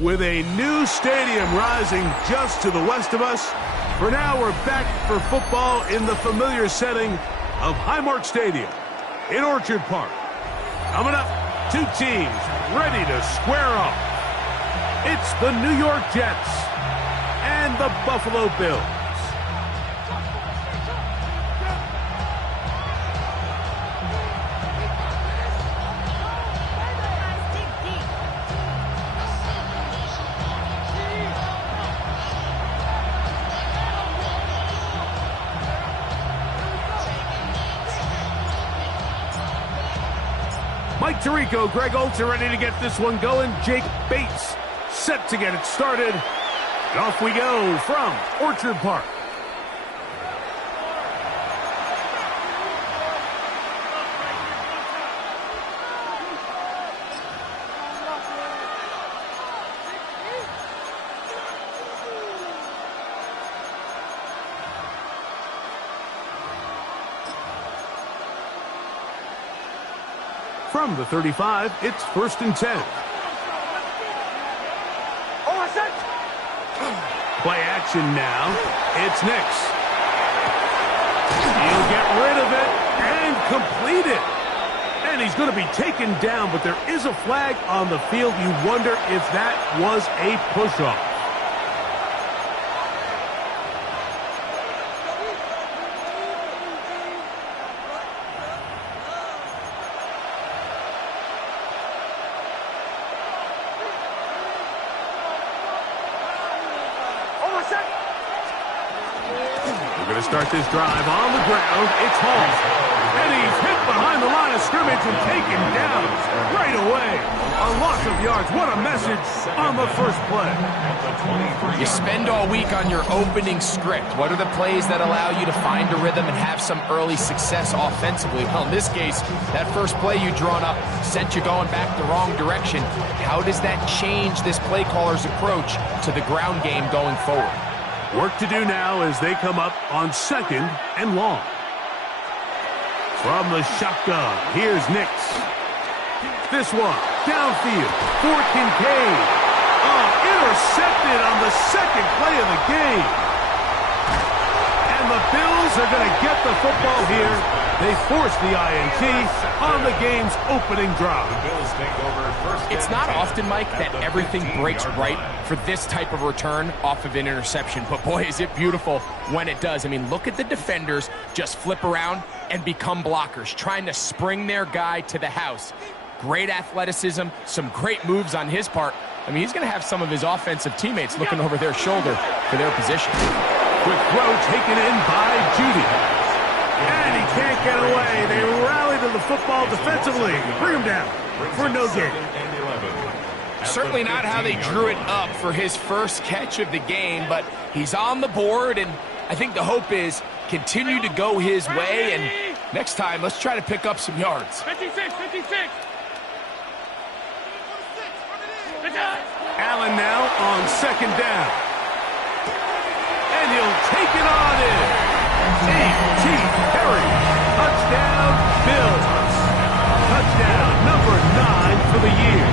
With a new stadium rising just to the west of us, for now we're back for football in the familiar setting of Highmark Stadium in Orchard Park. Coming up, two teams ready to square off. It's the New York Jets and the Buffalo Bills. Mike Tirico, Greg Olsen ready to get this one going. Jake Bates set to get it started. And off we go from Orchard Park. From the 35, it's 1st and 10. Play action now. It's Nix. He'll get rid of it and complete it. And he's going to be taken down, but there is a flag on the field. You wonder if that was a push-off. Start this drive on the ground. It's Hall. And he's hit behind the line of scrimmage and taken down right away. A loss of yards. What a message on the first play. You spend all week on your opening script. What are the plays that allow you to find a rhythm and have some early success offensively? Well, in this case, that first play you drawn up sent you going back the wrong direction. How does that change this play caller's approach to the ground game going forward? Work to do now as they come up on 2nd and long. From the shotgun, here's Nix. This one, downfield for Kincaid. Oh, intercepted on the second play of the game. And the Bills are going to get the football here. They force the INT on the game's opening drive. It's not often, Mike, that everything breaks right for this type of return off of an interception. But boy, is it beautiful when it does. I mean, look at the defenders just flip around and become blockers, trying to spring their guy to the house. Great athleticism, some great moves on his part. I mean, he's going to have some of his offensive teammates looking over their shoulder for their position. Quick throw taken in by Judy. And he can't get away. They rally to the football defensively. Bring him down for no gain. Certainly not how they drew it up for his first catch of the game, but he's on the board, and I think the hope is continue to go his way, and next time, let's try to pick up some yards. 56. Allen now on 2nd down. And he'll take it on in. A.T. Perry. Touchdown, Bills. Touchdown number 9 for the year.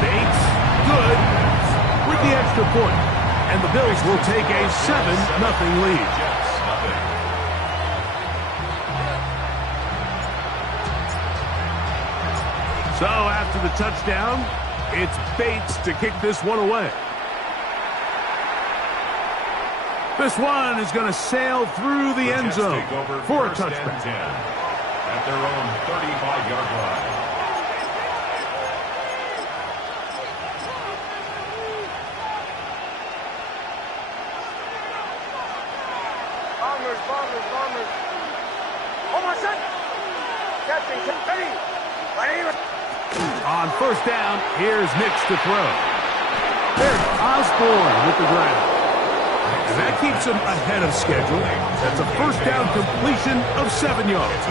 Bates, good, with the extra point. And the Bills will take a 7-0 lead. So after the touchdown, it's Bates to kick this one away. This one is going to sail through the end zone for a touchback. At their own 35-yard line. Bombers. Almost set. Captain, ready. On 1st down, here's Nix to throw. There's Osborne with the grab. And that keeps him ahead of schedule. That's a 1st down completion of 7 yards.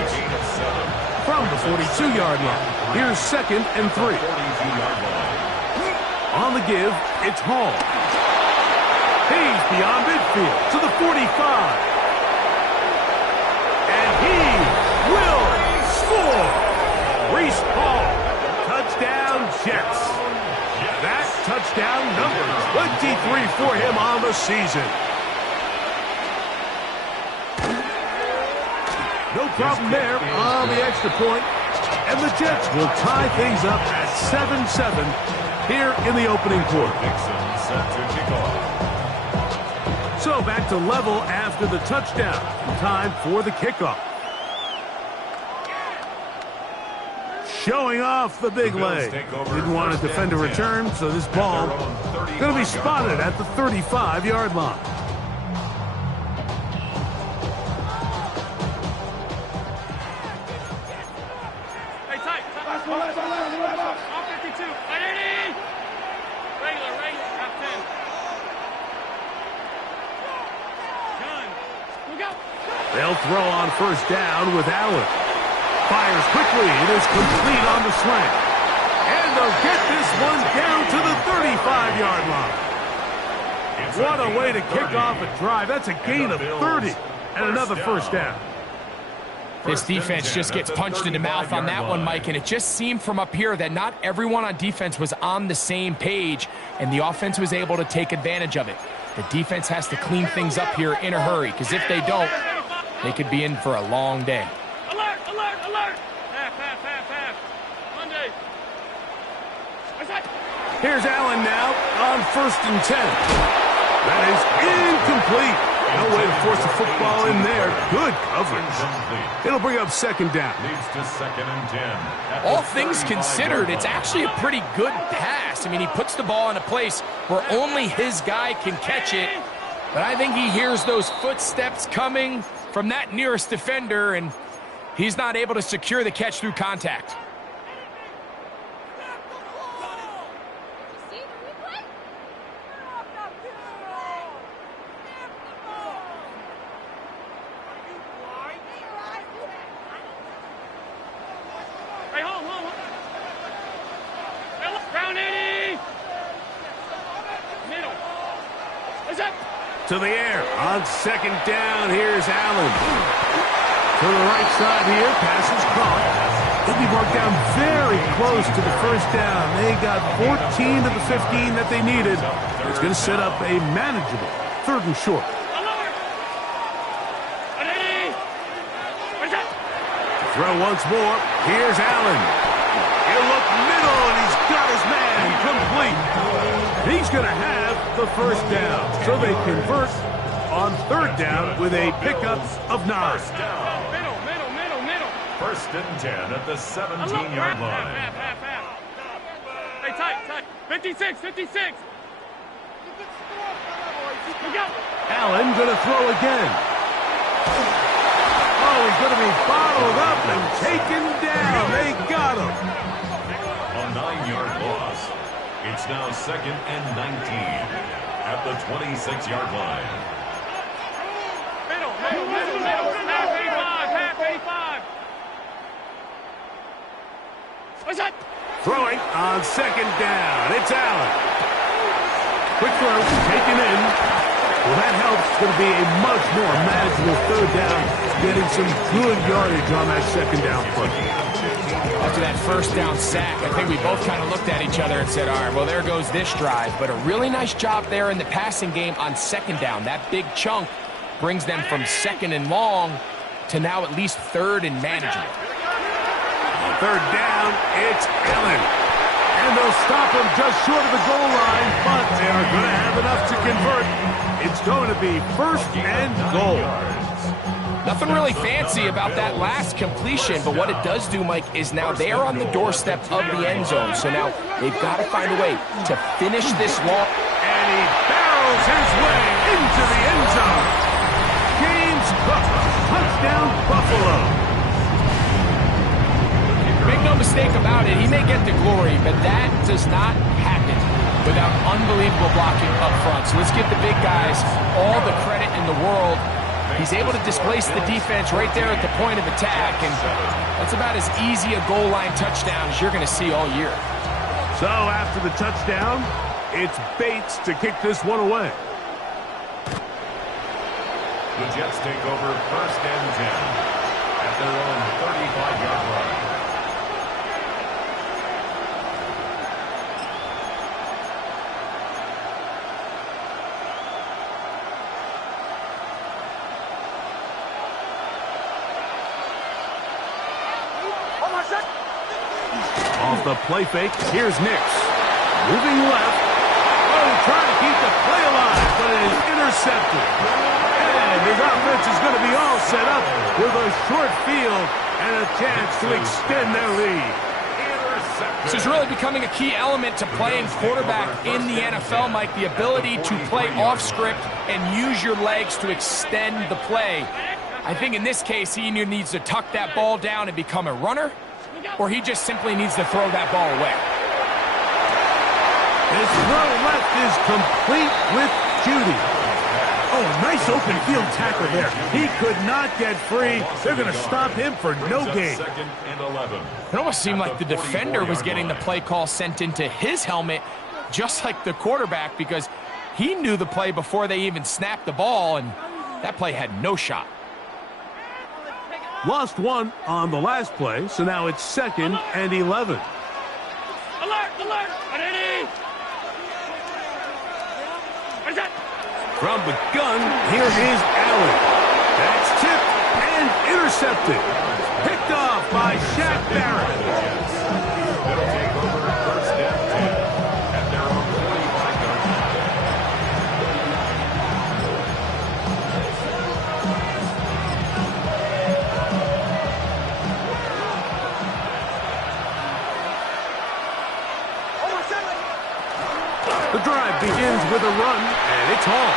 From the 42-yard line, here's 2nd and 3. On the give, it's Hall. He's beyond midfield to the 45. And he will score. Reese Hall, touchdown number 23 for him on the season. No problem there on the extra point. And the Jets will tie things up at 7-7 here in the opening quarter. So back to level after the touchdown. Time for the kickoff. Showing off the big leg. Didn't want to defend a return, so this ball going to be spotted at the 35-yard line. They'll throw on first down with Allen. Fires quickly. It is complete on the slant. And they'll get this one down to the 35-yard line. What a way to kick off a drive. That's a gain of 30 and another first down. This defense just gets punched in the mouth on that one, Mike, and it just seemed from up here that not everyone on defense was on the same page, and the offense was able to take advantage of it. The defense has to clean things up here in a hurry, because if they don't, they could be in for a long day. Alert, alert, alert! Half. Monday. Here's Allen now on 1st and 10. That is incomplete. No way to force a football in there. Good coverage. It'll bring up 2nd down. Leads to 2nd and 10. All things considered, it's actually a pretty good pass. I mean, he puts the ball in a place where only his guy can catch it. But I think he hears those footsteps coming from that nearest defender, and he's not able to secure the catch through contact. To the air on 2nd down. Here's Allen. To the right side here. Pass is caught. They'll be marked down very close to the first down. They got 14 to the 15 that they needed. It's going to set up a manageable 3rd and short. Throw once more. Here's Allen. He'll look middle, and he's got his man complete. He's going to have the first down. So they convert on 3rd down with a pickup of 9. Middle. 1st and 10 at the 17-yard line. Hey, tight. 56. Allen going to throw again. Oh, he's going to be bottled up and taken down. They got him. A 9-yard loss. It's now 2nd and 19 at the 26-yard line. Middle. Half 85. What's that? Throwing on 2nd down. It's Allen. Quick throw, taken in. Well, that helps. It's going to be a much more manageable 3rd down, getting some good yardage on that 2nd down play. After that first down sack, I think we both kind of looked at each other and said, all right, well, there goes this drive. But a really nice job there in the passing game on 2nd down. That big chunk brings them from 2nd and long to now at least 3rd and manageable. On 3rd down, it's Allen. And they'll stop him just short of the goal line, but they are going to have enough to convert. It's going to be 1st and goal. Nothing really fancy about that last completion, but what it does do, Mike, is now they are on the doorstep of the end zone. So now they've got to find a way to finish this long. And he barrels his way into the end zone. James Cook, touchdown Buffalo. Make no mistake about it, he may get the glory, but that does not happen without unbelievable blocking up front. So let's give the big guys all the credit in the world. He's able to displace the defense right there at the point of attack, and that's about as easy a goal line touchdown as you're going to see all year. So after the touchdown, it's Bates to kick this one away. The Jets take over 1st and 10 at their own 35-yard line. the play fake. Here's Nix. Moving left. Oh, trying to keep the play alive, but it is intercepted. And his offense is going to be all set up with a short field and a chance to extend their lead. This is really becoming a key element to playing quarterback in the NFL, Mike, the ability to play off script and use your legs to extend the play. I think in this case, he either needs to tuck that ball down and become a runner, or he just simply needs to throw that ball away. His throw left is complete with Judy. Oh, nice open field tackle there. He could not get free. They're going to stop him for no gain. It almost seemed like the defender was getting the play call sent into his helmet, just like the quarterback, because he knew the play before they even snapped the ball, and that play had no shot. Lost one on the last play, so now it's 2nd and 11. Alert! Alert! Ready! Where's that? From the gun, here is Allen. That's tipped and intercepted. Picked off by Shaq Barrett. They'll take over 1st and 10 at their own 45-yard line. The drive begins with a run, and it's Hall.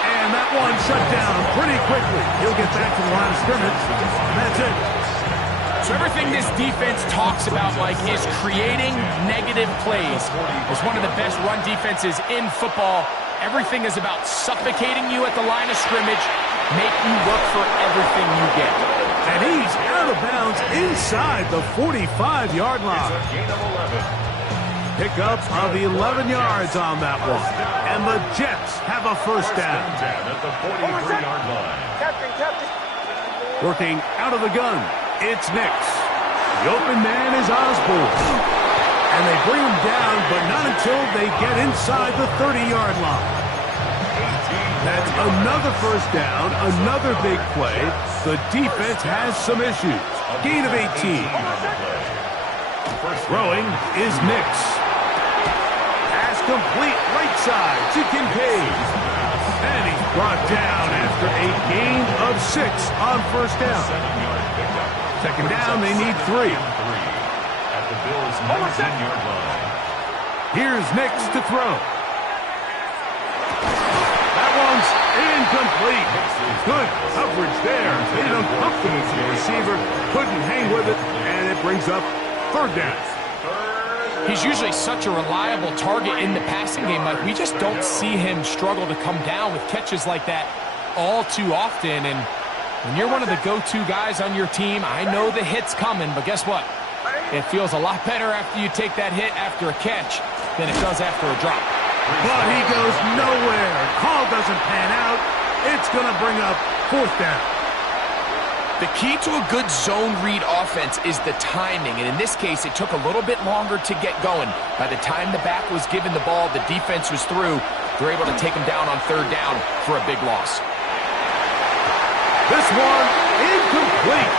And that one shut down pretty quickly. He'll get back to the line of scrimmage, and that's it. So everything this defense talks about, Mike, is creating negative plays. It's one of the best run defenses in football. Everything is about suffocating you at the line of scrimmage, make you work for everything you get. And he's out of bounds inside the 45-yard line. Gain of 11. Pickup of 11 yards on that one. And the Jets have a first down. 10 at the 43-yard line. Working out of the gun, it's Nix. The open man is Osborne. And they bring him down, but not until they get inside the 30-yard line. That's another first down, another big play. The defense has some issues. Gain of 18. Throwing is Nix. Pass complete right side to Kincaid. And he's brought down after a gain of 6 on first down. 2nd down, they need 3. At the Bills' 19-yard line. Here's Nix to throw. That one's incomplete. Good coverage there. Made it uncomfortable for the receiver. Couldn't hang with it, and it brings up 3rd down. He's usually such a reliable target in the passing game, Mike. We just don't see him struggle to come down with catches like that all too often. And when you're one of the go-to guys on your team, I know the hit's coming, but guess what? It feels a lot better after you take that hit after a catch than it does after a drop. But he goes nowhere. Call doesn't pan out. It's going to bring up 4th down. The key to a good zone read offense is the timing, and in this case, it took a little bit longer to get going. By the time the back was given the ball, the defense was through. They're able to take him down on 3rd down for a big loss. This one incomplete.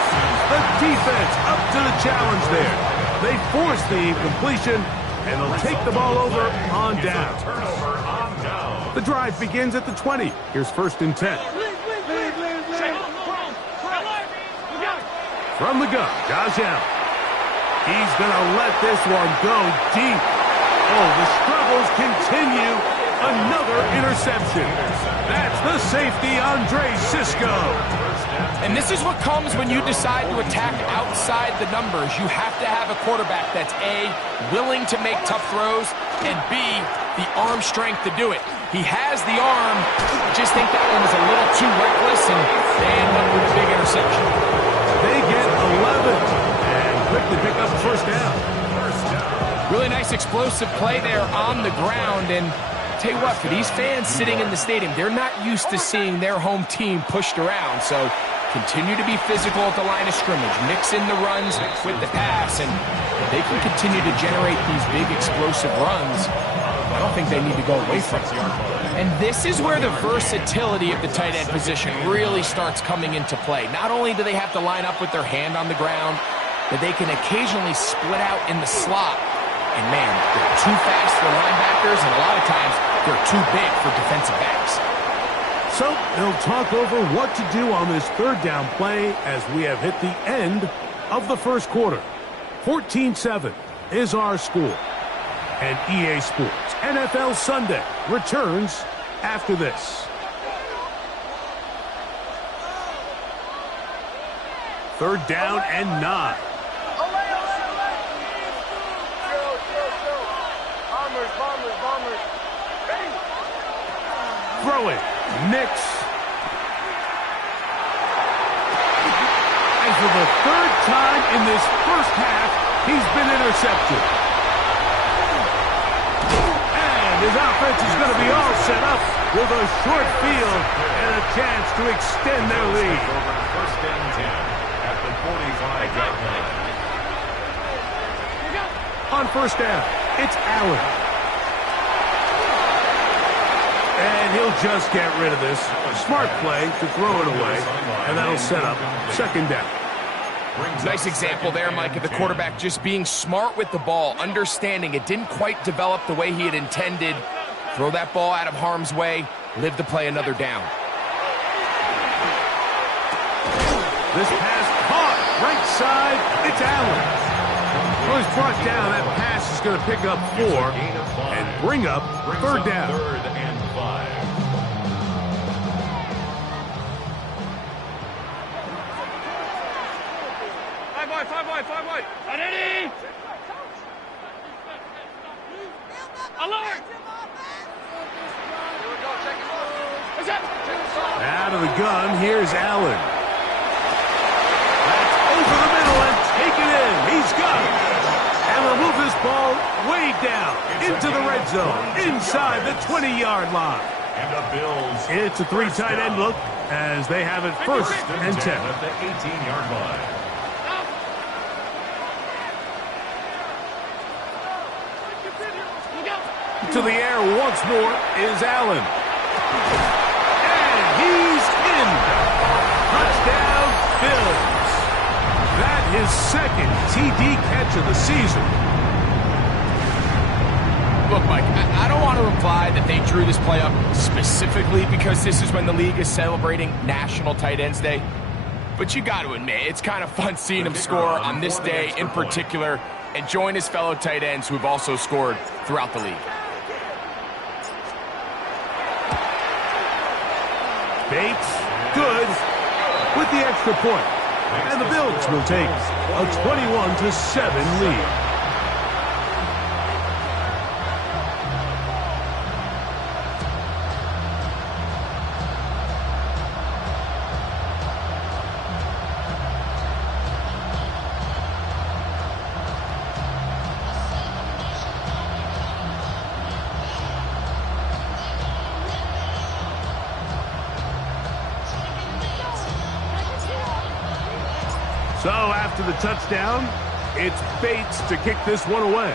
The defense up to the challenge there. They force the incompletion, and they'll take the ball over on down. The drive begins at the 20. Here's 1st and 10. From the gun, Josh Allen. He's going to let this one go deep. Oh, the struggles continue. Another interception. That's the safety, Andre Sisco. And this is what comes when you decide to attack outside the numbers. You have to have a quarterback that's A, willing to make tough throws, and B, the arm strength to do it. He has the arm. I just think that one was a little too reckless, and they end up with a big interception. They get 11 and quickly pick up the 1st down. Really nice explosive play there on the ground, and tell you what, for these fans sitting in the stadium, they're not used to seeing their home team pushed around, so continue to be physical at the line of scrimmage, mix in the runs with the pass, and if they can continue to generate these big explosive runs, I don't think they need to go away from it. And this is where the versatility of the tight end position really starts coming into play. Not only do they have to line up with their hand on the ground, but they can occasionally split out in the slot And man, they're too fast for linebackers, and a lot of times they're too big for defensive backs. So they'll talk over what to do on this third down play as we have hit the end of the first quarter. 14-7 is our score. And EA Sports NFL Sunday returns after this. Third down and 9. Throw it. Nix. And for the third time in this first half, he's been intercepted. And his offense is going to be all set up with a short field and a chance to extend their lead. First and 10 at the 45-yard line. On first down, it's Allen. And he'll just get rid of this. Smart play to throw it away, and that'll set up second down. Nice example there, Mike, of the quarterback just being smart with the ball, understanding it didn't quite develop the way he had intended. Throw that ball out of harm's way, live to play another down. This pass caught right side. It's Allen. Well, he's brought down. That pass is going to pick up 4 and bring up third down. Third and 5. Five wide. Ready? Alert! Out of the gun, here's Allen. That's over the middle and taken in. He's got it. And they'll move this ball way down into the red zone, inside the 20-yard line. And the Bills. It's a 3 tight end look as they have it first and 10. At the 18-yard line. To the air once more is Allen. And he's in. Touchdown, Bills. That is second TD catch of the season. Look, Mike, I don't want to imply that they drew this play up specifically because this is when the league is celebrating National Tight Ends Day. But you got to admit, it's kind of fun seeing him score on this day in particular and join his fellow tight ends who have also scored throughout the league. Bates, good, with the extra point. And the Bills will take a 21-7 lead. So after the touchdown, it's Bates to kick this one away.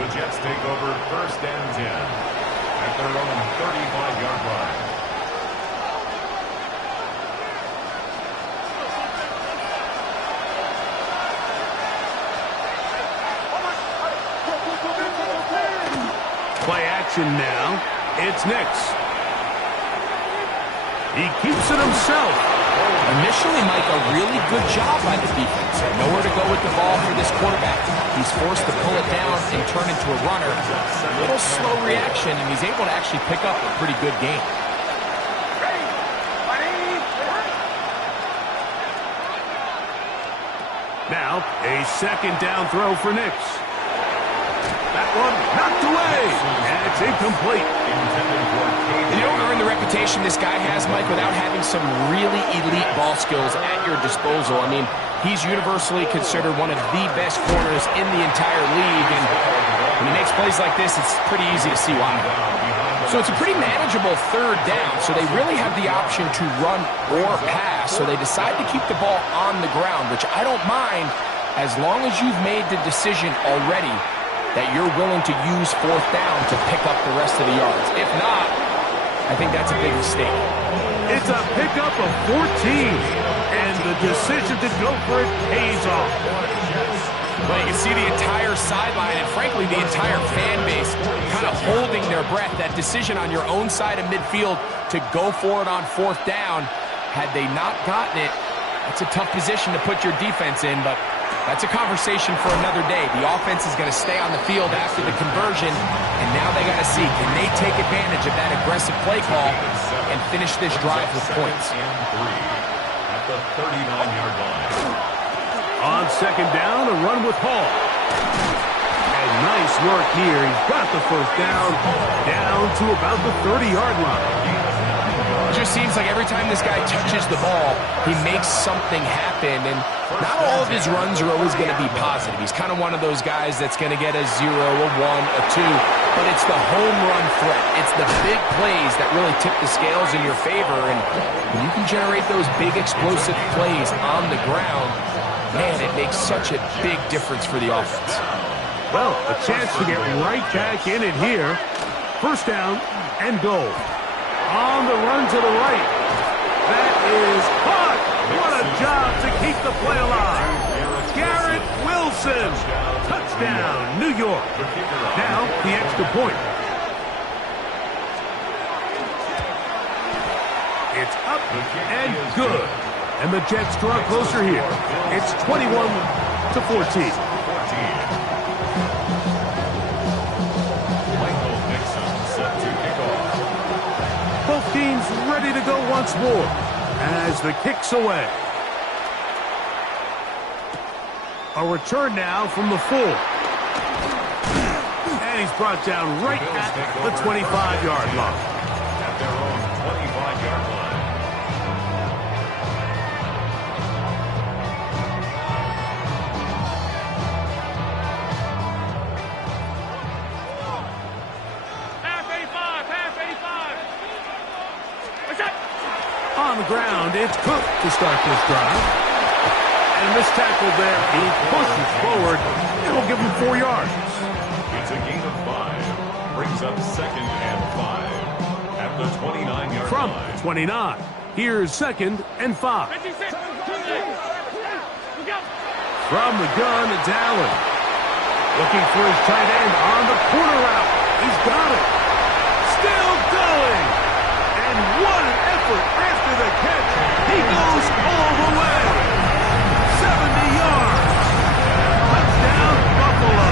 The Jets take over first and 10 at their own 35-yard line. Play action now. It's Nix. He keeps it himself. Initially, Mike, a really good job by the defense. Nowhere to go with the ball for this quarterback. He's forced to pull it down and turn into a runner. A little slow reaction, and he's able to actually pick up a pretty good game. Now, a second down throw for Nix. That one knocked away, and it's incomplete. You don't earn the reputation this guy has, Mike, without having some really elite ball skills at your disposal. I mean, he's universally considered one of the best corners in the entire league, and when he makes plays like this, it's pretty easy to see why. So it's a pretty manageable third down, so they really have the option to run or pass, so they decide to keep the ball on the ground, which I don't mind as long as you've made the decision already that you're willing to use fourth down to pick up the rest of the yards. If not, I think that's a big mistake. It's a pickup of 14, and the decision to go for it pays off. Well, you can see the entire sideline and, frankly, the entire fan base kind of holding their breath. That decision on your own side of midfield to go for it on 4th down, had they not gotten it, that's a tough position to put your defense in, but that's a conversation for another day. The offense is going to stay on the field after the conversion, and now they got to see, can they take advantage of that aggressive play call and finish this drive with points? At the 39-yard line. On 2nd down, a run with Hall. And nice work here. He's got the 1st down to about the 30-yard line. It just seems like every time this guy touches the ball, he makes something happen, and not all of his runs are always going to be positive. He's kind of one of those guys that's going to get a 0, a 1, a 2, but it's the home run threat. It's the big plays that really tip the scales in your favor, and when you can generate those big explosive plays on the ground, man, it makes such a big difference for the offense. Well, a chance to get right back in it here. 1st down and goal. On the run to the right. That is caught. What a job to keep the play alive. Garrett Wilson. Touchdown, New York. Now, the extra point. It's up and good. And the Jets draw closer here. It's 21-14. Both teams ready to go once more as the kick's away. A return now from the full. And he's brought down right at the 25-yard line. At their own 25-yard line. On the ground, it's Cook to start this drive. And this tackle there, he pushes forward. It'll give him 4 yards. It's a gain of 5. Brings up 2nd and 5. At the 29-yard From line. 29, here's 2nd and 5. From the gun, it's Allen. Looking for his tight end on the corner route. He's got it. Still going. And what an effort after the catch. He goes all the way. 70 yards. Touchdown, Buffalo.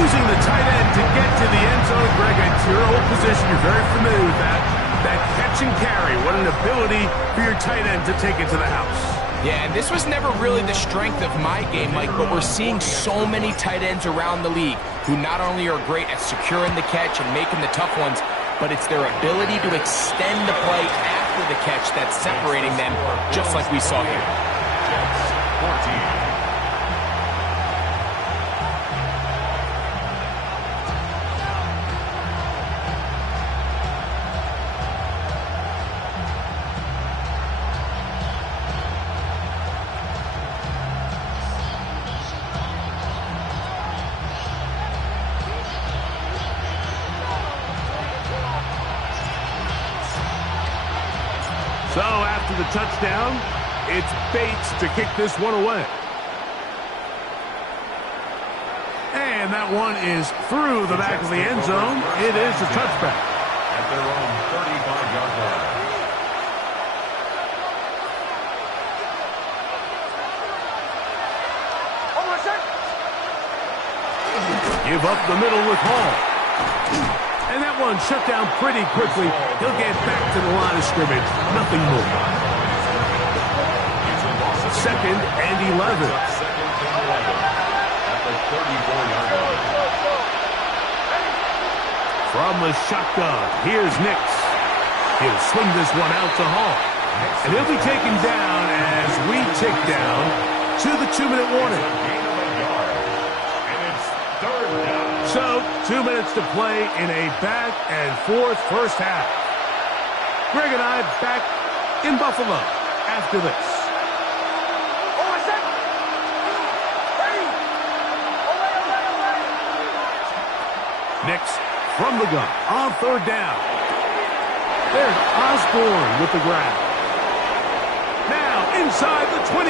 Using the tight end to get to the end zone. Greg, it's your old position. You're very familiar with that. That catch and carry. What an ability for your tight end to take it to the house. Yeah, and this was never really the strength of my game, Mike, but we're seeing so many tight ends around the league who not only are great at securing the catch and making the tough ones, but it's their ability to extend the play after the catch that's separating them, just like we saw here. Jets 14. So after the touchdown, it's Bates to kick this one away. And that one is through the back of the end zone. It is a touchback. At their own 35-yard line. Give up the middle with Hall. And that one shut down pretty quickly. He'll get back to the line of scrimmage. Nothing more. 2nd and 11. Second and 11 at the 34-yard line. From the shotgun, here's Nix. He'll swing this one out to Hall. And he'll be taken down as we tick down to the 2-minute warning. Gain of a yard. And it's 3rd down. So, 2 minutes to play in a back-and-forth first half. Greg and I back in Buffalo after this. Nix from the gun on third down. There's Osborne with the grab. Now inside the 25.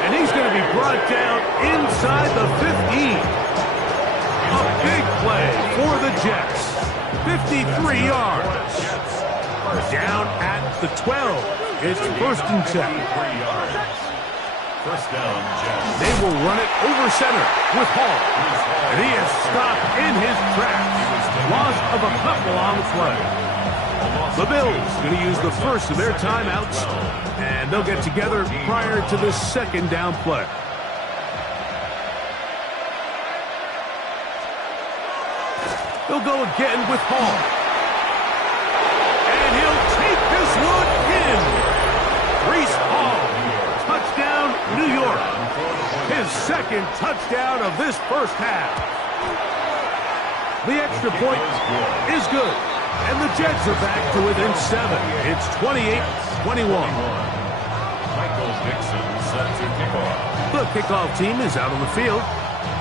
And he's going to be brought down inside the 15. A big play for the Jets. 53 yards. Down at the 12. It's first and 10. First down, Jets. They will run it over center with Hall. And he is stopped in his tracks. Loss of a couple on the play. The Bills going to use the first of their timeouts, and they'll get together prior to the second down play. They'll go again with Hall. And he'll take this one in. Breece Hall, touchdown, New York. His second touchdown of this first half. The extra point is good. And the Jets are back to within 7. It's 28-21. Michael Dixon set to kickoff. The kickoff team is out on the field.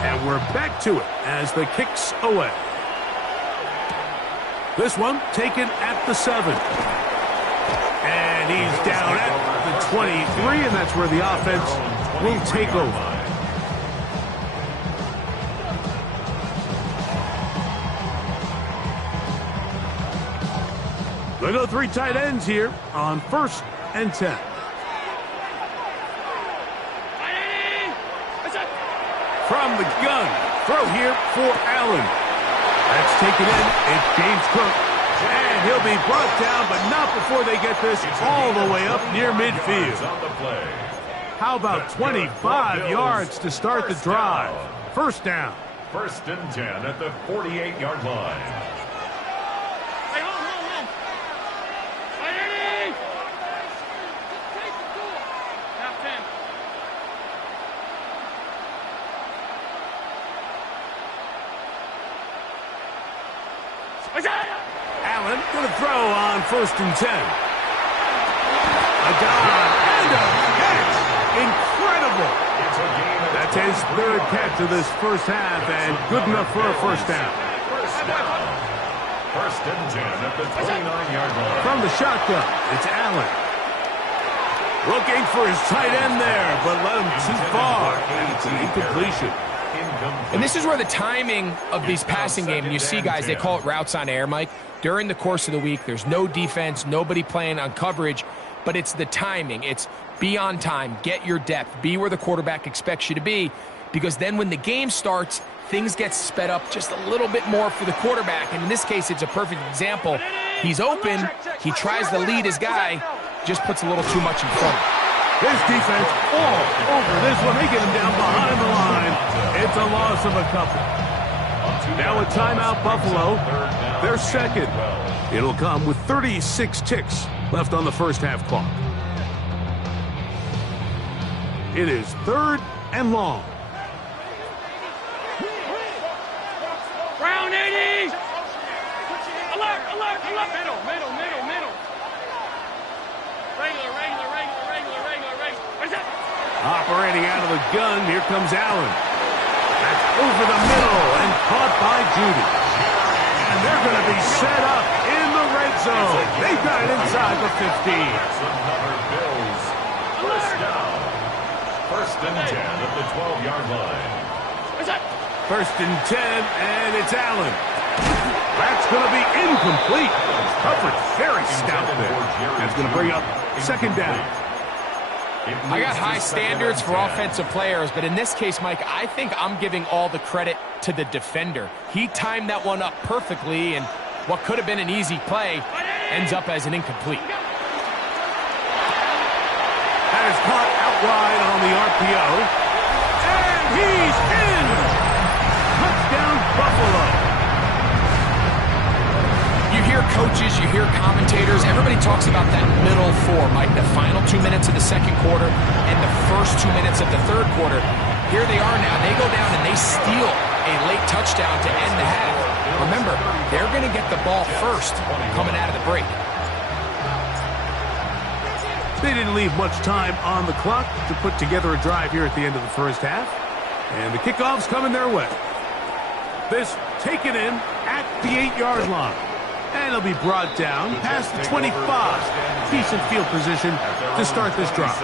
And we're back to it as the kick's away. This one taken at the 7. And he's down at the 23, and that's where the offense will take over. They go 3 tight ends here on first and 10. From the gun, throw here for Allen. That's taken in. It's James Cook. And he'll be brought down, but not before they get this all the way up near midfield. How about 25 yards to start the drive? First down. First and 10 at the 48-yard line. Allen going to throw on first and 10. A dive and a catch. Incredible. That's his third catch of this first half, and good enough for a first down. First and 10 at the 29-yard line. From the shotgun, it's Allen. Looking for his tight end there, but let him too far. It's an incompletion. And this is where the timing of these passing games, you see guys, they call it routes on air, Mike. During the course of the week, there's no defense, nobody playing on coverage, but it's the timing. It's be on time, get your depth, be where the quarterback expects you to be, because then when the game starts, things get sped up just a little bit more for the quarterback. And in this case, it's a perfect example. He's open, he tries to lead his guy, just puts a little too much in front. His defense all over this one. They get him down behind the line. It's a loss of a couple. Now a timeout, Buffalo. They're second. It'll come with 36 ticks left on the first half clock. It is third and long. Round 80! Alert, alert, alert! Middle, middle, middle, middle. Regular, regular, regular, regular, regular, regular. What's that? Operating out of the gun, here comes Allen. That's over the middle and caught by Judy. And they're going to be set up in the red zone. They've got it inside the 15. Bills. First down. First and 10 at the 12-yard line. What's that? First and 10, and it's Allen. That's going to be incomplete. Coverage very stout there. That's going to bring up second down. I got high standards for offensive players, but in this case, Mike, I think I'm giving all the credit to the defender. He timed that one up perfectly, and what could have been an easy play ends up as an incomplete. That is caught out wide on the RPO. And he's in! Touchdown, Buffalo. You hear coaches, you hear commentators, everybody talks about that middle four, Mike, the final 2 minutes of the second quarter and the first 2 minutes of the third quarter. Here they are now. They go down and they steal a late touchdown to end the half. Remember, they're going to get the ball first coming out of the break. They didn't leave much time on the clock to put together a drive here at the end of the first half. And the kickoff's coming their way. This taken in at the 8-yard line. And he'll be brought down past the 25. Decent field position to start this drive.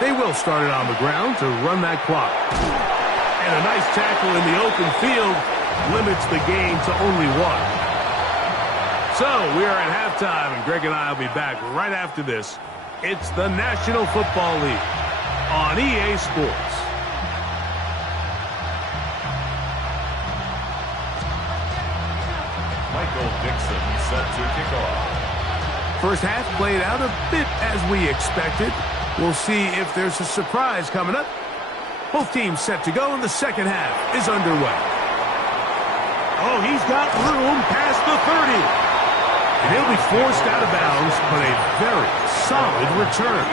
They will start it on the ground to run that clock. And a nice tackle in the open field limits the gain to only 1. So we are at halftime, and Greg and I will be back right after this. It's the National Football League on EA Sports. Michael Dixon set to kick off. First half played out a bit as we expected. We'll see if there's a surprise coming up. Both teams set to go, and the second half is underway. Oh, he's got room past the 30. And he'll be forced out of bounds, but a very solid return.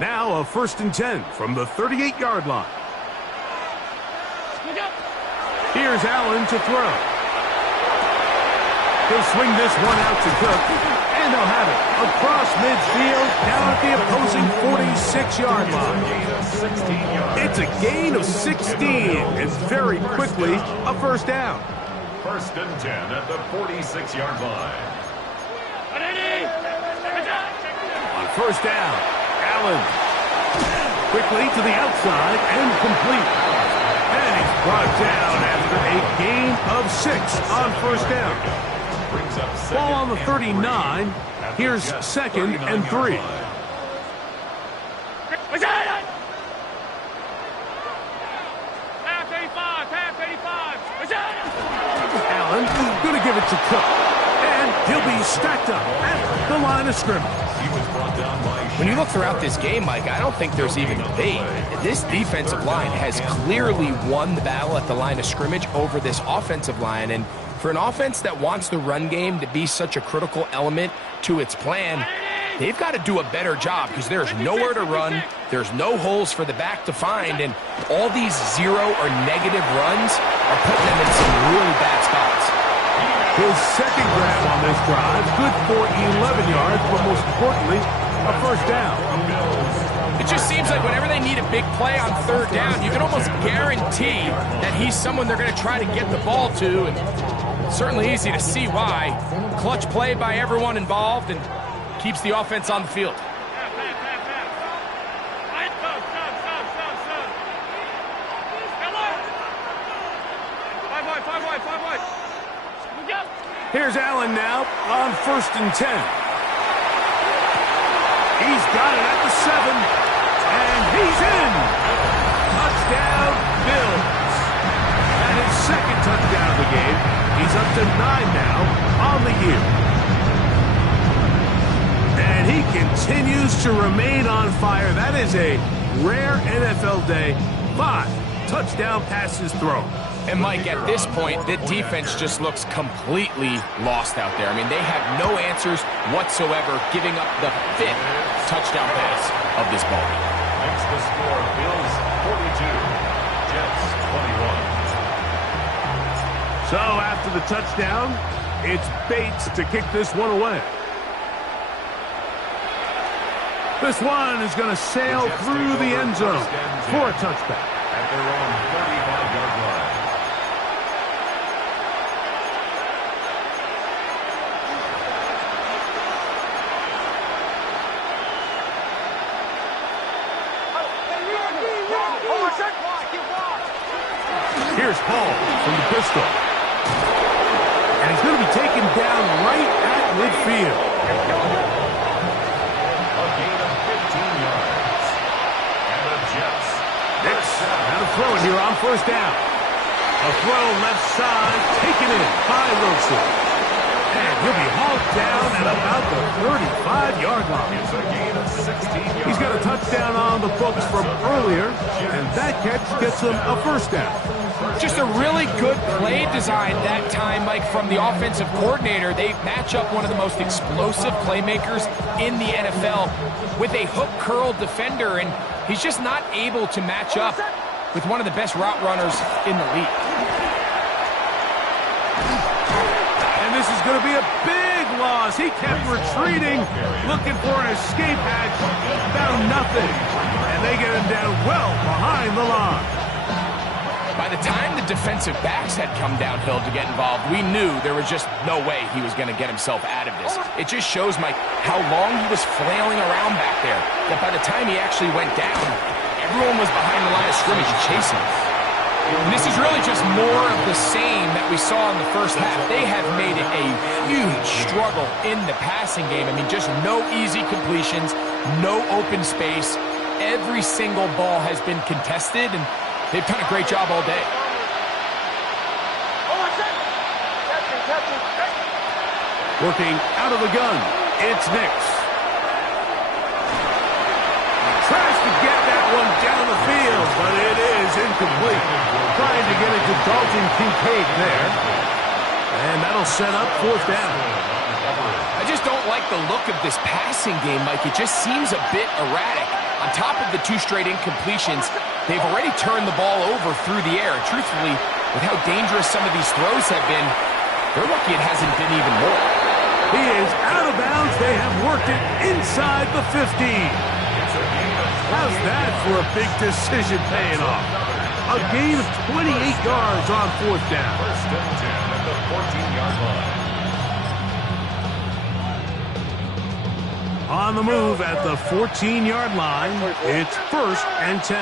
Now a 1st and 10 from the 38-yard line. Here's Allen to throw. He'll swing this one out to Cook, and they'll have it across midfield down at the opposing 46-yard line. It's a gain of 16, and very quickly a first down. 1st and 10 at the 46-yard line. On first down, Allen quickly to the outside and complete. And he's brought down after a gain of 6 on first down. Ball on the 39. Here's 2nd and 3. Allen going to give it to Cook. And he'll be stacked up at the line of scrimmage. When you look throughout this game, Mike, I don't think there's even debate. This defensive line has clearly won the battle at the line of scrimmage over this offensive line. And for an offense that wants the run game to be such a critical element to its plan, they've got to do a better job because there's nowhere to run, there's no holes for the back to find, and all these 0 or negative runs are putting them in some really bad spots. His second grab on this drive, good for 11 yards, but most importantly, a first down. It just seems like whenever they need a big play on 3rd down, you can almost guarantee that he's someone they're going to try to get the ball to, and certainly easy to see why. Clutch play by everyone involved and keeps the offense on the field. Here's Allen now on 1st and 10. He's got it at the 7, and he's in. Touchdown, Bills. And his 2nd touchdown of the game. He's up to 9 now on the year. And he continues to remain on fire. That is a rare NFL day. 5 touchdown passes thrown. And, Mike, at this point, the defense just looks completely lost out there. I mean, they have no answers whatsoever, giving up the 5th touchdown pass of this ball game. Next, the score, Bills 42, Jets 21. So after the touchdown, it's Bates to kick this one away. This one is going to sail through the end zone for a touchback. At their own 35-yard line. Here's Paul from the pistol. And he's going to be taken down right at midfield. A gain of 15 yards. And the Jets. Now to throw it here on first down. A throw left side, taken in by Wilson. And he'll be hauled down at about the 35-yard line. It's a gain of 16 yards. He's got a touchdown on the books from earlier, and that catch gets him a first down. Just a really good play design that time, Mike, from the offensive coordinator. They match up one of the most explosive playmakers in the NFL with a hook curl defender, and he's just not able to match up with one of the best route runners in the league. And this is going to be a big loss. He kept retreating, looking for an escape hatch, found nothing, and they get him down well behind the line. By the time the defensive backs had come downhill to get involved, we knew there was just no way he was going to get himself out of this. It just shows, Mike, how long he was flailing around back there, that by the time he actually went down, everyone was behind the line of scrimmage chasing him. And this is really just more of the same that we saw in the first half. They have made it a huge struggle in the passing game. I mean, just no easy completions, no open space. Every single ball has been contested, and they've done a great job all day. Working out of the gun, it's Nix. Tries to get that one down the field, but it is incomplete. Trying to get it to Dalton Kincaid there. And that'll set up fourth down. I just don't like the look of this passing game, Mike. It just seems a bit erratic. On top of the 2 straight incompletions, they've already turned the ball over through the air. Truthfully, with how dangerous some of these throws have been, they're lucky it hasn't been even more. He is out of bounds. They have worked it inside the 15. How's that for a big decision paying off? A gain of 28 yards on fourth down. First and 10 at the 14-yard line. On the move at the 14-yard line, it's first and 10.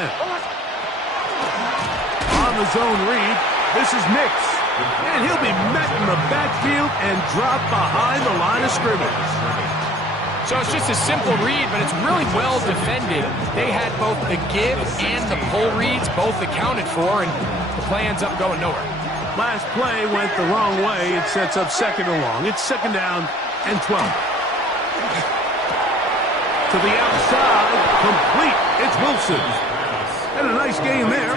On the zone read, this is Nix. And he'll be met in the backfield and dropped behind the line of scrimmage. So it's just a simple read, but it's really well defended. They had both the give and the pull reads both accounted for, and the play ends up going nowhere. Last play went the wrong way. It sets up second and long. It's second down and 12. To the outside, complete. It's Wilson. And a nice game there.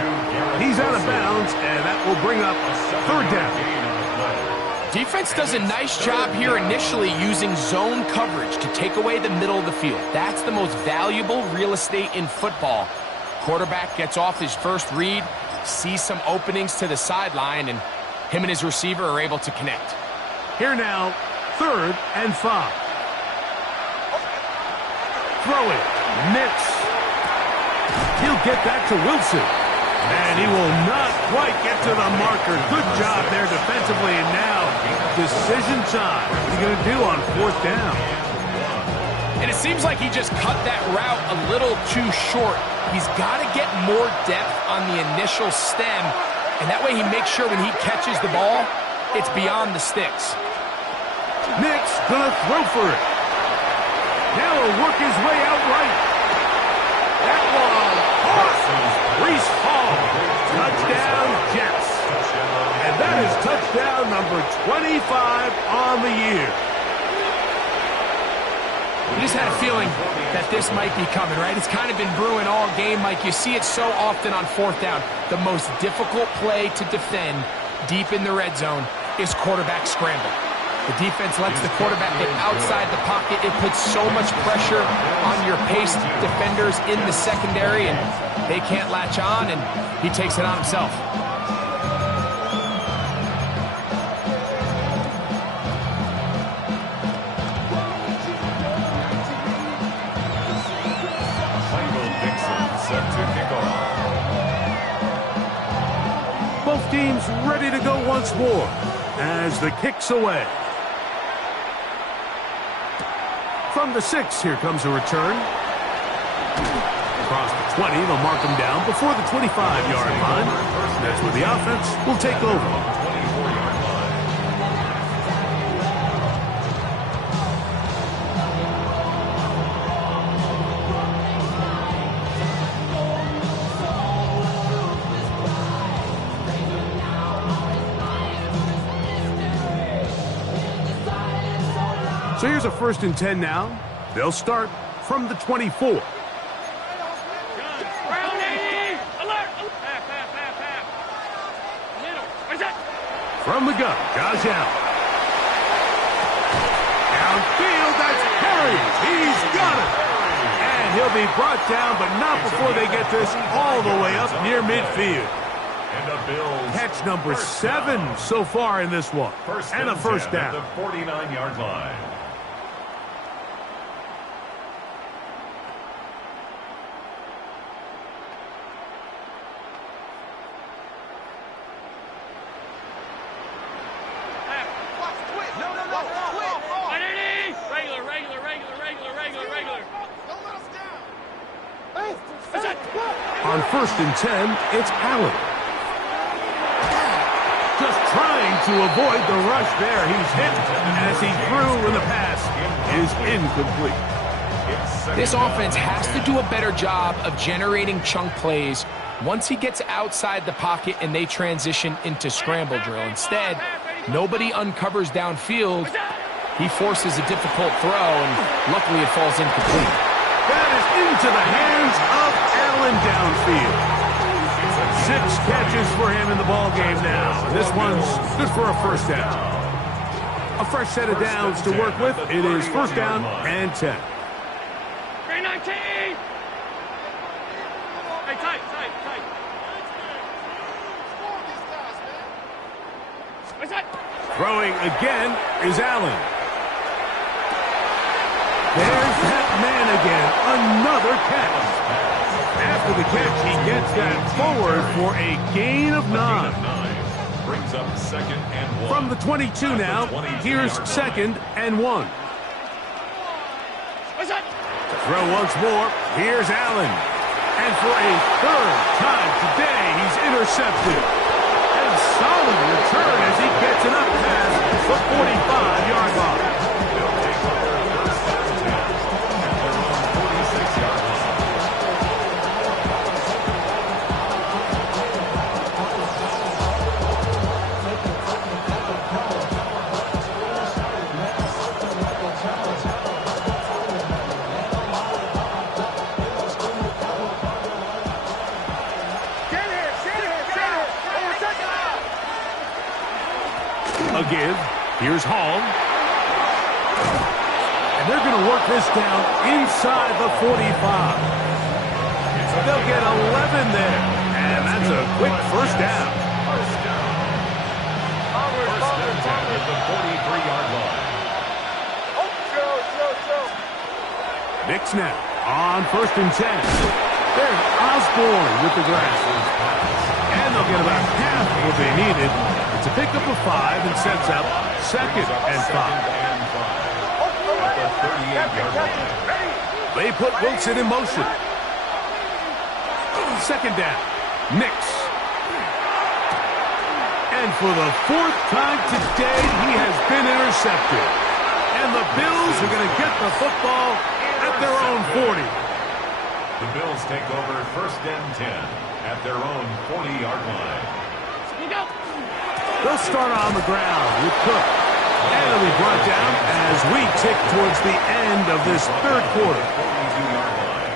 He's out of bounds, and that will bring up third down. Defense does a nice job here initially using zone coverage to take away the middle of the field. That's the most valuable real estate in football. Quarterback gets off his first read, sees some openings to the sideline, and him and his receiver are able to connect. Here now, third and 5. Throw it. Nix. He'll get that to Wilson. And he will not quite get to the marker. Good job there defensively. And now, decision time. What's he going to do on fourth down? And it seems like he just cut that route a little too short. He's got to get more depth on the initial stem. And that way he makes sure when he catches the ball, it's beyond the sticks. Nix going to throw for it. Now he'll work his way out right. That one, Parsons, Reese Hall, touchdown Jets. And that is touchdown number 25 on the year. You just had a feeling that this might be coming, right? It's kind of been brewing all game, Mike. You see it so often on fourth down. The most difficult play to defend deep in the red zone is quarterback scramble. The defense lets the quarterback get outside the pocket. It puts so much pressure on your paced defenders in the secondary, and they can't latch on, and he takes it on himself. Set to kick off. Both teams ready to go once more as the kick's away. From the 6, here comes a return. Across the 20, they'll mark him down before the 25-yard line. That's where the offense will take over. 24-yard line. So here's a first and 10 now. They'll start from the 24. From the gun, Josh Allen. Downfield, that's Perry. He's got it. And he'll be brought down, but not before they get this all the way up near midfield. And the Bills. Catch number 7 so far in this one. And a first down. At the 49-yard line. On 1st and 10, it's Allen. Just trying to avoid the rush there. He's hit as he threw and the pass is incomplete. This offense has to do a better job of generating chunk plays once he gets outside the pocket and they transition into scramble drill. Instead, nobody uncovers downfield. He forces a difficult throw, and luckily it falls incomplete. That is into the hands of Allen downfield. 6 catches for him in the ball game now. And this one's good for a first down. A fresh set of downs to work with. It is first down and 10. 319! Hey, tight. What's that? Throwing again is Allen. There's that man again. Another catch. After the catch, he gets that forward for a gain of 9. Brings up 2nd and 1. From the 22 now, here's 2nd and 1. What's that? Throw once more. Here's Allen. And for a 3rd time today, he's intercepted. And solid return as he gets it up past the 45-yard line. A give. Here's Hall. And they're going to work this down inside the 45. They'll get 11 there. And that's a quick first down. First down and 10 at the 43-yard line. Knicks now on 1st and 10. There's Osborne with the grab. And they'll get about half what they needed. It's a pickup of 5 and sets up 2nd and 5. They put Wilson in motion. 2nd down. Knicks. And for the 4th time today, he has been intercepted. And the Bills are going to get the football at their own 40. The Bills take over 1st and 10 at their own 40-yard line. They'll start on the ground with Cook. And it'll be brought down as we tick towards the end of this 3rd quarter. 42-yard line.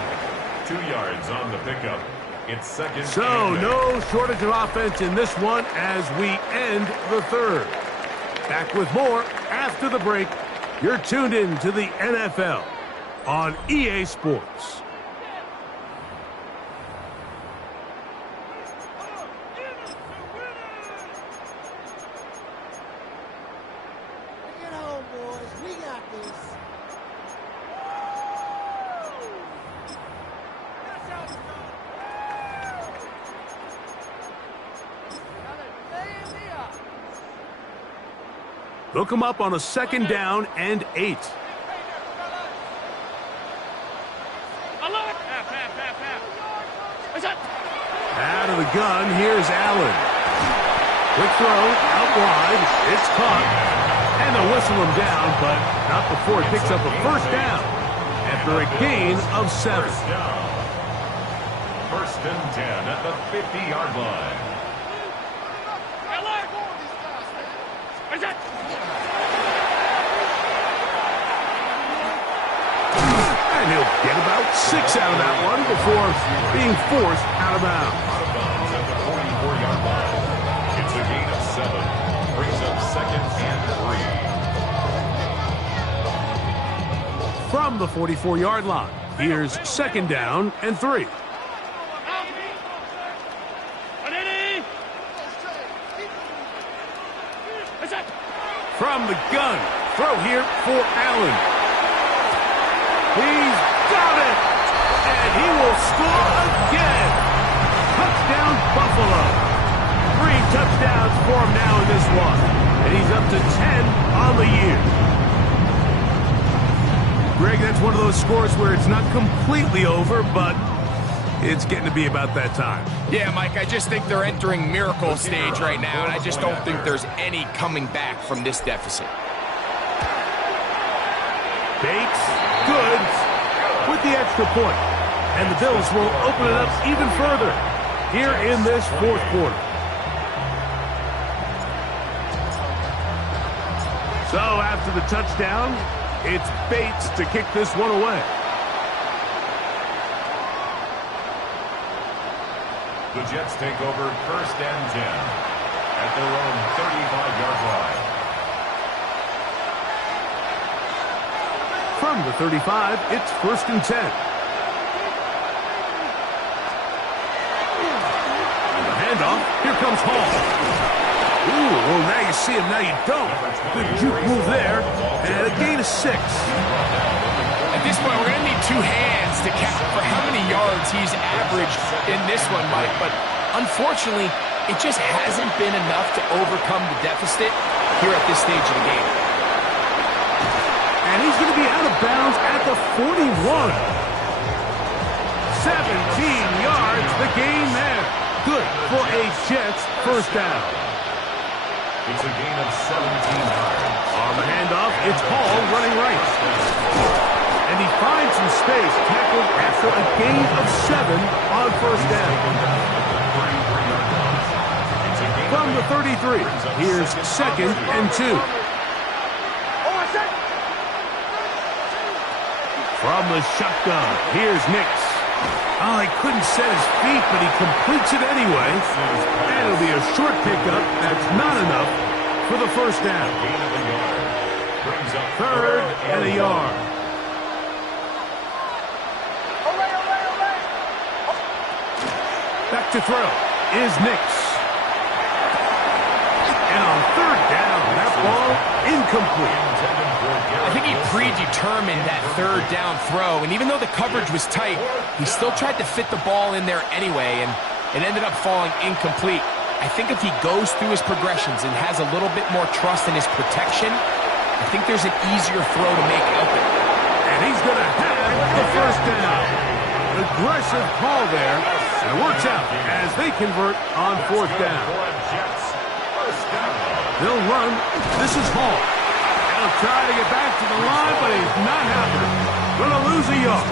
2 yards on the pickup. It's 2nd. So no shortage of offense in this one as we end the 3rd. Back with more after the break. You're tuned in to the NFL on EA Sports. Look him up on a 2nd down and 8. Out of the gun, here's Allen. Quick throw, out wide, it's caught. And they'll whistle him down, but not before it picks up a first down after a gain of 7. First and 10 at the 50-yard line. And he'll get about 6 out of that one before being forced out of bounds. Out of bounds at the 44-yard line. It's a gain of 7. from the 44-yard line. Here's 2nd down and 3. From the gun, throw here for Allen. He's got it, and he will score again. Touchdown, Buffalo. 3 touchdowns for him now in this one, and he's up to 10 on the year. Greg, that's one of those scores where it's not completely over, but it's getting to be about that time. Yeah, Mike, I just think they're entering miracle stage right now, and I just don't think there's any coming back from this deficit. Bates, good, with the extra point. And the Bills will open it up even further here in this 4th quarter. So after the touchdown, it's Bates to kick this one away. The Jets take over 1st and 10 at their own 35-yard line. From the 35, it's 1st and 10. And the handoff, here comes Hall. Ooh, well, now you see him, now you don't. Good juke move there, and a gain of 6. At this point, we're going to need 2 hands to count for how many yards he's averaged in this one, Mike. But unfortunately, it just hasn't been enough to overcome the deficit here at this stage of the game. And he's going to be out of bounds at the 41. 17 yards, the gain there. Good for a Jets 1st down. It's a gain of 17 yards. On the handoff, it's Hall running right. And he finds some space, tackled after a gain of 7 on 1st down. From the 33, here's 2nd and 2. From the shotgun, here's Nix. Oh, he couldn't set his feet, but he completes it anyway. And it'll be a short pickup. That's not enough for the 1st down. 3rd and a yard. Back to throw is Nix. And on 3rd down, that ball incomplete. I think he predetermined that 3rd down throw, and even though the coverage was tight, he still tried to fit the ball in there anyway, and it ended up falling incomplete. I think if he goes through his progressions and has a little bit more trust in his protection, I think there's an easier throw to make out there. And he's going to have the 1st down. Aggressive call there, and it works out as they convert on 4th down. They'll run. This is Hall. He'll try to get back to the line, but he's not happening. Going to lose a yard.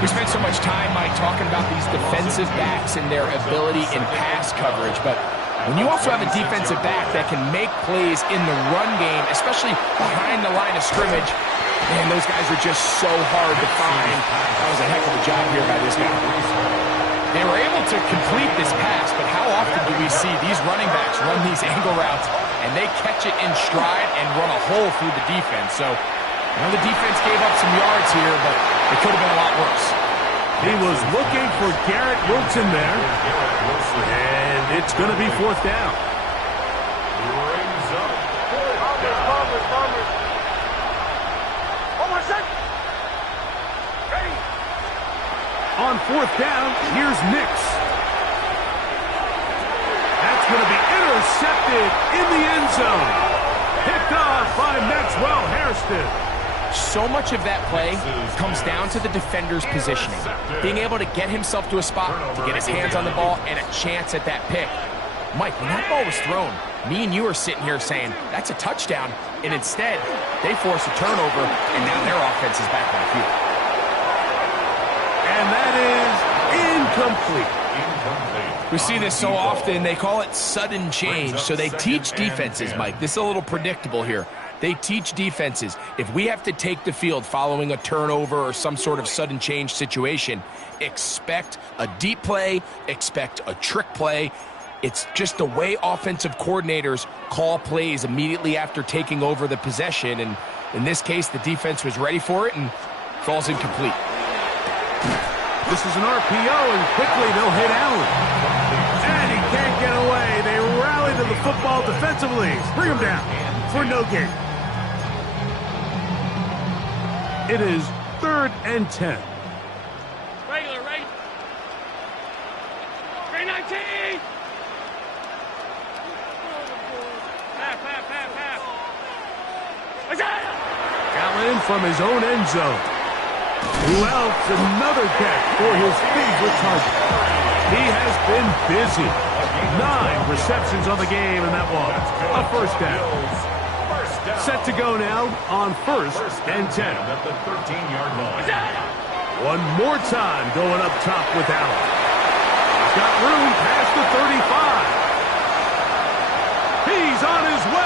We spent so much time, Mike, talking about these defensive backs and their ability in pass coverage, but when you also have a defensive back that can make plays in the run game, especially behind the line of scrimmage, man, those guys are just so hard to find. That was a heck of a job here by this guy. They were able to complete this pass, but how often do we see these running backs run these angle routes and they catch it in stride and run a hole through the defense? So, I know the defense gave up some yards here, but it could have been a lot worse. He was looking for Garrett Wilson there, and it's going to be 4th down. On 4th down, here's Nix. That's going to be intercepted in the end zone. Picked off by Maxwell Hairston. So much of that play comes down to the defender's positioning. Being able to get himself to a spot, to get his hands on the ball, and a chance at that pick. Mike, when that ball was thrown, me and you are sitting here saying, that's a touchdown. And instead, they force a turnover, and now their offense is back on the field. And that is incomplete. We see this so often, they call it sudden change. So they teach defenses, Mike. This is a little predictable here. They teach defenses, if we have to take the field following a turnover or some sort of sudden change situation, expect a deep play, expect a trick play. It's just the way offensive coordinators call plays immediately after taking over the possession. And In this case, the defense was ready for it and falls incomplete. This is an RPO, and quickly they'll hit Allen. And he can't get away. They rally to the football defensively. Bring him down for no gain. It is 3rd and 10. Regular, right? 319! Half. Allen from his own end zone. Well, another catch for his favorite target. He has been busy. 9 receptions on the game, and that one, a first down. Set to go now on 1st and 10. At the 13-yard line. One more time going up top with Allen. He's got room past the 35. He's on his way.